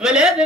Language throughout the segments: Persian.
ولد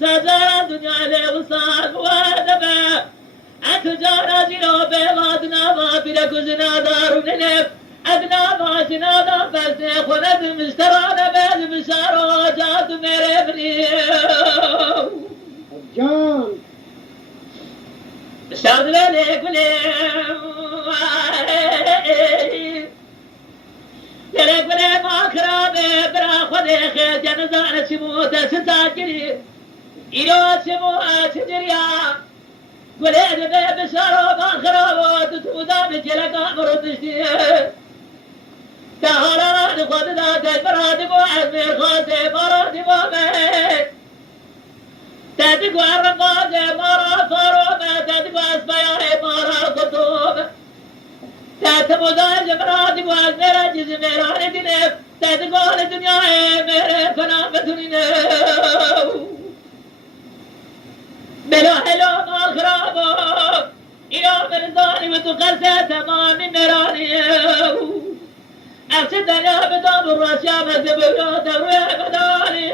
سجى دنيا لوصال وادبا أتجارا جلو بيضادنا وابلك زنادار وننف أبنا ما جنادا فلسخ ونب مشترانا بيد مشارو جاد ميري بني جان شاد ليك بني ليك بني ما خرابي برا خذي خير جنزانة شموت ستاكري إلى سموات دريا ولد بشرب خرابات تودان جلك أمر تشتي تهران قد ذات براد وعد خاطي مراد ومي تدق الرقاز مرا فروم تدق أسبيا مرا قطوب تتمزاج مراد وعد مرا جزم مران دنف تدق الدنيا مرا فنا بدنينه بلا حلو مالخرابو إلى مرزاني وتقرسي تمامي مراني أفسد يا بدام الرشا مزبوطة تروي بداني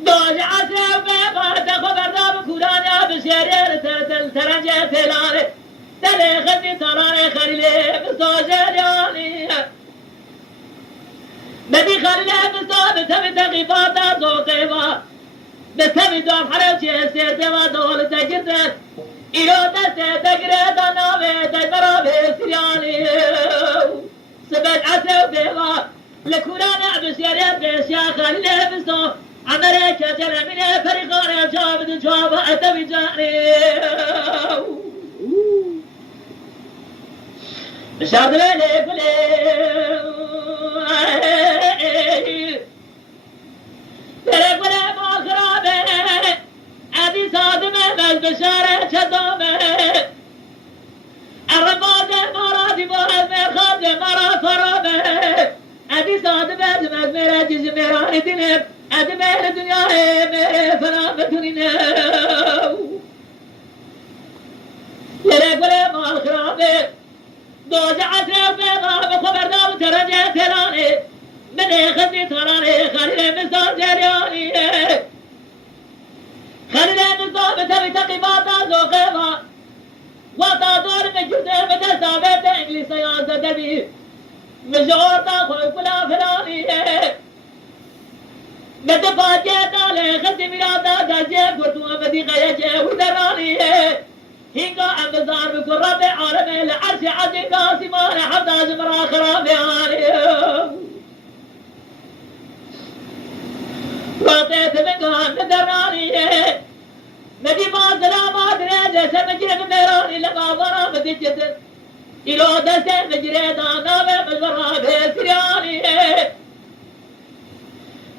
دوج عسى وبيبا تخبر دام كورانيا بشيري ترنجي تلاني تلي خزي تراني خليلي بستوجياني بدي خليلي بستوجي تبي تغيباتا زوقيبا بتبي دام حرجي سيرتي ما دول تجدت إلو دستي تقريد نامي تجمرا بسرياني سبت عسى وبيضا لكولانا بسياري بسيا خلي بستو أمريكا جرميني فريقاني جابد جوابا أتبي جاني بشارد ليلي فلي تلك ولا مخرابي أدي صادمة بالبشارة شدومة الرماد مرادي مهزم خاد مرا فرامة أدي صادمة مزمرة جزمراني دنب أدي مهر دنيا مهر فرامة دنينو تلك ولا مخرابي دوج عسى وبيضا بخبردار ترجع تلاني من خزي تراني خليل مصدر جرياني خليل مصدر بتبي تقيباتا زوقيبا واتا دور مجوزة بتسابت انجليسيان تدبي مجورتا خوي فلا فلاني متفاجئتا لخزي مراتا دجي قرطوة مدي غيجي ودراني هنگا امزار بكل ربي عالمي لعرش عزي قاسمان حتى زمرا خرابياني وطيت من دراني مدي ما سلامات ريزة سمجرم ميراني لما ضرا مدجت إلو دسي مجريدا نامي مجورا بسرياني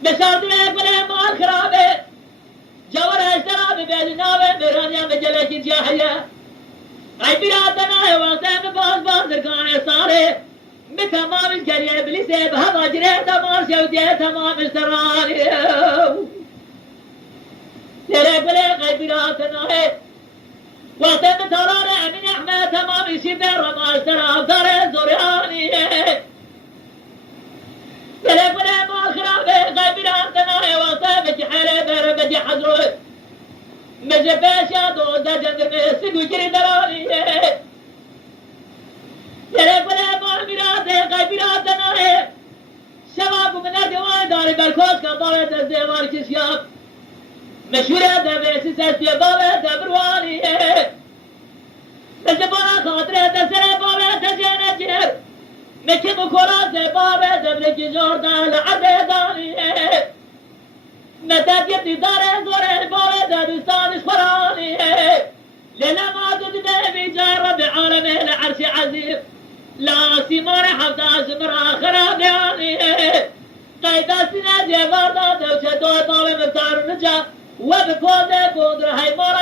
بشارت لك بلي مال خرابي جورا اشترابي بيد نامي ميرانيا مجلش جاحية اي برادنا وقتها مباز باز ركاني صاري بتمام الجري ابليسي بهذا جريت مال سعودية تمام اشتراني ترى بلي غيبراتنا وقت مترانا من احمد تمام شبر ما اشترى صار زورياني ترى بلي ما خرابي غيبراتنا وقت بجحل بر بجحزرو مجباشا دو دجن سيدو جري دراني ترى بلي ما ميراث غيبراتنا شباب من الدوام داري بالكوس كطاوة الزوار كشياب مشهورة دبيس سستي بابا دبرواني مجبورة خاطرة تسرى بابا تجينا جير مكي بكورا زي بابا دبرك جوردان لعرض داني متى جبتي داري زوري بابا دبستان شفراني للا ما تدبي بجار رب عالمي لعرش عزيز لا سيمار حفظ زمرا خرابياني قيدا سنة جباردا دوشة دو طاوة مفتار نجا و به کود گودر حیوان